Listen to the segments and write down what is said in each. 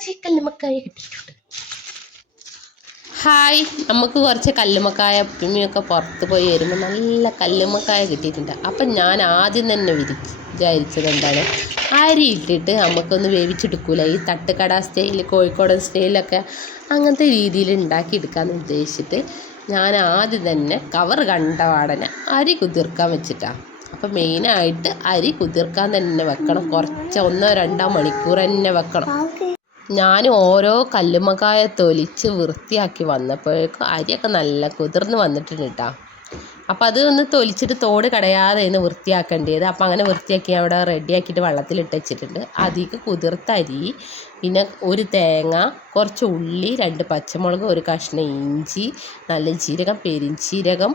കുറച്ച് കല്ലുമ്മക്കായ കിട്ടിയിട്ടുണ്ട്. ഹായ്, നമുക്ക് കുറച്ച് കല്ലുമ്മക്കായ ഉപ്പിമിയൊക്കെ പുറത്ത് പോയി വരുമ്പോൾ നല്ല കല്ലുമ്മക്കായ കിട്ടിയിട്ടുണ്ട്. അപ്പം ഞാൻ ആദ്യം തന്നെ വിചാരിച്ചത് എന്താണ്, അരി ഇട്ടിട്ട് നമുക്കൊന്ന് വേവിച്ചെടുക്കൂല, ഈ തട്ടുകട സ്റ്റൈലിൽ കോഴിക്കോടൻ സ്റ്റൈലൊക്കെ അങ്ങനത്തെ രീതിയിൽ ഉണ്ടാക്കിയെടുക്കാമെന്ന് ഉദ്ദേശിച്ചിട്ട് ഞാൻ ആദ്യം തന്നെ കവർ കണ്ട പാടനെ അരി കുതിർക്കാൻ വെച്ചിട്ടാണ്. അപ്പം മെയിനായിട്ട് അരി കുതിർക്കാൻ തന്നെ വെക്കണം, കുറച്ച് 1-2 മണിക്കൂർ തന്നെ വെക്കണം. ഞാൻ ഓരോ കല്ലുമ്മക്കായ തൊലിച്ച് വൃത്തിയാക്കി വന്നപ്പോഴേക്കും അരിയൊക്കെ നല്ല കുതിർന്ന് വന്നിട്ടുണ്ട് കേട്ടോ. അപ്പം അത് ഒന്ന് തൊലിച്ചിട്ട് തോട് കടയാതെ ഒന്ന് വൃത്തിയാക്കേണ്ടത്. അപ്പം അങ്ങനെ വൃത്തിയാക്കി അവിടെ റെഡിയാക്കിയിട്ട് വെള്ളത്തിലിട്ട് വെച്ചിട്ടുണ്ട്. അതിലേക്ക് കുതിർത്ത അരി, പിന്നെ ഒരു തേങ്ങ, കുറച്ച് ഉള്ളി, 2 പച്ചമുളക്, ഒരു കഷ്ണം ഇഞ്ചി, നല്ല ജീരകം, പെരിഞ്ചീരകം,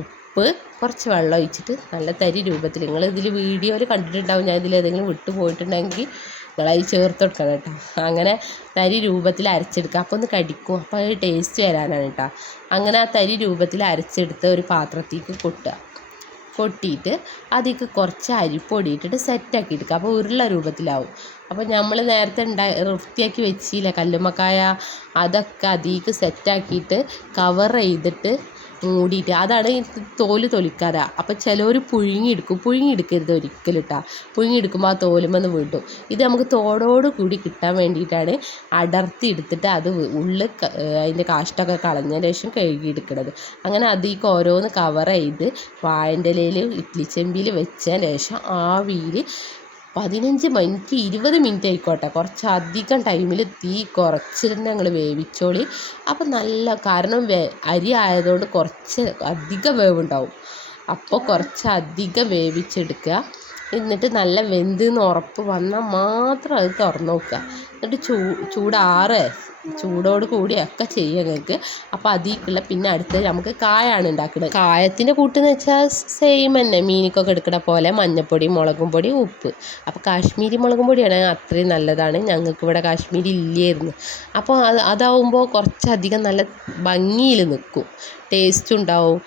ഉപ്പ്, കുറച്ച് വെള്ളം ഒഴിച്ചിട്ട് നല്ല തരി രൂപത്തിൽ, നിങ്ങൾ ഇതിൽ വീഡിയോയിൽ കണ്ടിട്ടുണ്ടാവും, ഞാൻ ഇതിലേതെങ്കിലും വിട്ടു പോയിട്ടുണ്ടെങ്കിൽ നിങ്ങളത് ചേർത്ത് കൊടുക്കണം കേട്ടോ. അങ്ങനെ തരി രൂപത്തിൽ അരച്ചെടുക്കുക. അപ്പോൾ ഒന്ന് കടിക്കും, അപ്പോൾ അത് ടേസ്റ്റ് വരാനാണ് കേട്ടോ. അങ്ങനെ ആ തരി രൂപത്തിൽ അരച്ചെടുത്ത് ഒരു പാത്രത്തേക്ക് കൊട്ടിയിട്ട് അതിലേക്ക് കുറച്ച് അരിപ്പൊടി ഇട്ടിട്ട് സെറ്റാക്കി എടുക്കുക. അപ്പോൾ ഉരുള രൂപത്തിലാവും. അപ്പോൾ നമ്മൾ നേരത്തെ വൃത്തിയാക്കി വെച്ചില്ല കല്ലുമ്മക്കായ, അതൊക്കെ അതിലേക്ക് സെറ്റാക്കിയിട്ട് കവർ ചെയ്തിട്ട് മൂടിയിട്ട്, അതാണ് തോല് തൊലിക്കാതെ. അപ്പോൾ ചിലവർ പുഴുങ്ങിയെടുക്കരുത് ഒരിക്കലും കേട്ടോ. പുഴുങ്ങിയെടുക്കുമ്പോൾ ആ തോലുമെന്ന് വിടും. ഇത് നമുക്ക് തോടോട് കൂടി കിട്ടാൻ വേണ്ടിയിട്ടാണ് അടർത്തി എടുത്തിട്ട് അത് ഉള്ളിൽ അതിൻ്റെ കാഷ്ടമൊക്കെ കളഞ്ഞതിന് ശേഷം കഴുകിയെടുക്കുന്നത്. അങ്ങനെ അതിലേക്ക് ഓരോന്ന് കവർ ചെയ്ത് വാഴൻ്റെ ഇലയിൽ ഇഡ്ഡലി ചെമ്പിൽ വെച്ചതിന് ശേഷം ആവിയിൽ 15 മിനിറ്റ് 20 മിനിറ്റ് ആയിക്കോട്ടെ, കുറച്ചധികം ടൈമിൽ തീ കുറച്ചിട്ട് ഞങ്ങൾ വേവിച്ചോളി. അപ്പം നല്ല, കാരണം അരി ആയതുകൊണ്ട് കുറച്ച് അധികം വേവുണ്ടാവും. അപ്പോൾ കുറച്ചധികം വേവിച്ചെടുക്കുക. എന്നിട്ട് നല്ല വെന്തെന്ന് ഉറപ്പ് വന്നാൽ മാത്രം അത് തുറന്ന് നോക്കുക. എന്നിട്ട് ചൂടോട് കൂടിയൊക്കെ ചെയ്യുക നിങ്ങൾക്ക്. അപ്പോൾ അതിലേക്കുള്ള പിന്നെ അടുത്തത് നമുക്ക് കായാണ് ഉണ്ടാക്കുന്നത്. കായത്തിൻ്റെ കൂട്ടെന്ന് വെച്ചാൽ സെയിം തന്നെ, മീനിക്കൊക്കെ എടുക്കുന്ന പോലെ മഞ്ഞൾപ്പൊടി, മുളകും പൊടി, ഉപ്പ്. അപ്പോൾ കാശ്മീരി മുളകും പൊടിയാണ് അത്രയും നല്ലതാണ്. ഞങ്ങൾക്ക് ഇവിടെ കാശ്മീരി ഇല്ലായിരുന്നു. അപ്പോൾ അതാവുമ്പോൾ കുറച്ചധികം നല്ല ഭംഗിയിൽ നിൽക്കും, ടേസ്റ്റ് ഉണ്ടാവും,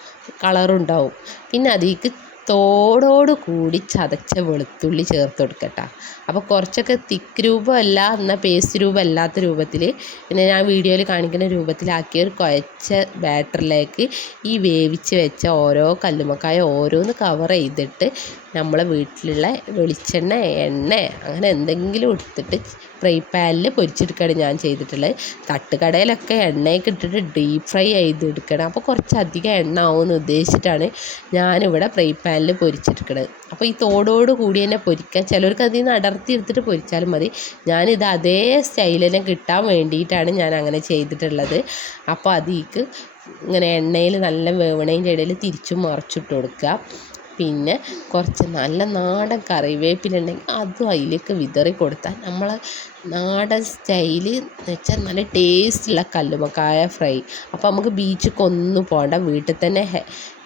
കളറുണ്ടാവും. പിന്നെ അതിലേക്ക് തോടോട് കൂടി ചതച്ച വെളുത്തുള്ളി ചേർത്ത് കൊടുക്കട്ടോ. അപ്പോൾ കുറച്ചൊക്കെ തിക്ക് രൂപമല്ല, എന്നാൽ പേസ്റ്റ് രൂപമല്ലാത്ത രൂപത്തിൽ, പിന്നെ ഞാൻ വീഡിയോയിൽ കാണിക്കുന്ന രൂപത്തിലാക്കിയ ഒരു കുഴച്ച ബാറ്ററിലേക്ക് ഈ വേവിച്ച് വെച്ച ഓരോ കല്ലുമ്മക്കായ ഓരോന്ന് കവർ ചെയ്തിട്ട് നമ്മളെ വീട്ടിലുള്ള വെളിച്ചെണ്ണ, എണ്ണ അങ്ങനെ എന്തെങ്കിലും എടുത്തിട്ട് ഫ്രൈ പാനിൽ പൊരിച്ചെടുക്കുകയാണ് ഞാൻ ചെയ്തിട്ടുള്ളത്. തട്ടുകടയിലൊക്കെ എണ്ണയൊക്കെ ഇട്ടിട്ട് ഡീപ്പ് ഫ്രൈ ചെയ്തെടുക്കണം. അപ്പോൾ കുറച്ചധികം എണ്ണ ആവുമെന്ന് ഉദ്ദേശിച്ചിട്ടാണ് ഞാനിവിടെ ഫ്രൈ പാനിൽ പൊരിച്ചെടുക്കുന്നത്. അപ്പോൾ ഈ തോടോട് കൂടി തന്നെ പൊരിക്കാൻ, ചിലർക്ക് അതിൽ നിന്ന് അടർത്തി എടുത്തിട്ട് പൊരിച്ചാലും മതി. ഞാനിത് അതേ സ്റ്റൈലിൽ തന്നെ കിട്ടാൻ വേണ്ടിയിട്ടാണ് ഞാൻ അങ്ങനെ ചെയ്തിട്ടുള്ളത്. അപ്പോൾ അതിലേക്ക് ഇങ്ങനെ എണ്ണയിൽ നല്ല വേവണേൻ്റെ ഇടയിൽ തിരിച്ചും മറിച്ചിട്ട് കൊടുക്കുക. പിന്നെ കുറച്ച് നല്ല നാടൻ കറിവേപ്പില ഉണ്ടെങ്കിൽ അതും അതിലേക്ക് വിതറി കൊടുത്താൽ നമ്മളെ നാടൻ സ്റ്റൈല് എന്ന് വെച്ചാൽ നല്ല ടേസ്റ്റുള്ള കല്ലുമ്മക്കായ ഫ്രൈ. അപ്പോൾ നമുക്ക് ബീച്ചിക്കൊന്നും പോകണ്ട, വീട്ടിൽ തന്നെ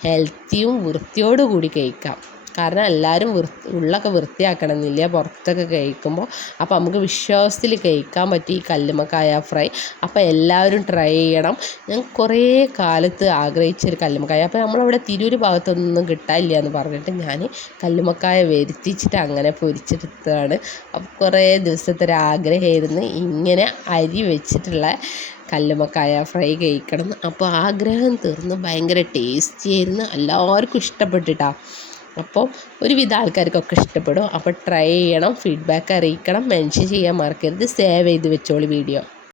ഹെൽത്തിയും വൃത്തിയോടു കൂടി കഴിക്കാം. കാരണം എല്ലാവരും ഉള്ളൊക്കെ വൃത്തിയാക്കണമെന്നില്ല പുറത്തൊക്കെ കഴിക്കുമ്പോൾ. അപ്പോൾ നമുക്ക് വിശ്വാസത്തിൽ കഴിക്കാൻ പറ്റും ഈ കല്ലുമ്മക്കായ ഫ്രൈ. അപ്പോൾ എല്ലാവരും ട്രൈ ചെയ്യണം. ഞാൻ കുറേ കാലത്ത് ആഗ്രഹിച്ചൊരു കല്ലുമ്മക്കായ, അപ്പോൾ നമ്മളവിടെ തിരൂർ ഭാഗത്തൊന്നും കിട്ടാനില്ല എന്ന് പറഞ്ഞിട്ട് ഞാൻ കല്ലുമ്മക്കായ വരുത്തിച്ചിട്ട് അങ്ങനെ പൊരിച്ചെടുത്തതാണ്. അപ്പോൾ കുറേ ദിവസത്തെ ഒരു ആഗ്രഹമായിരുന്നു ഇങ്ങനെ അരി വെച്ചിട്ടുള്ള കല്ലുമ്മക്കായ ഫ്രൈ കഴിക്കണം. അപ്പോൾ ആഗ്രഹം തീർന്നു. ഭയങ്കര ടേസ്റ്റി ആയിരുന്നു, എല്ലാവർക്കും ഇഷ്ടപ്പെട്ടിട്ടാണ്. അപ്പോൾ ഒരുവിധ ആൾക്കാർക്കൊക്കെ ഇഷ്ടപ്പെടും. അപ്പോൾ ട്രൈ ചെയ്യണം, ഫീഡ്ബാക്ക് അറിയിക്കണം, മെൻഷൻ ചെയ്യാൻ മറക്കരുത്. സേവ് ചെയ്ത് വെച്ചോളി വീഡിയോ.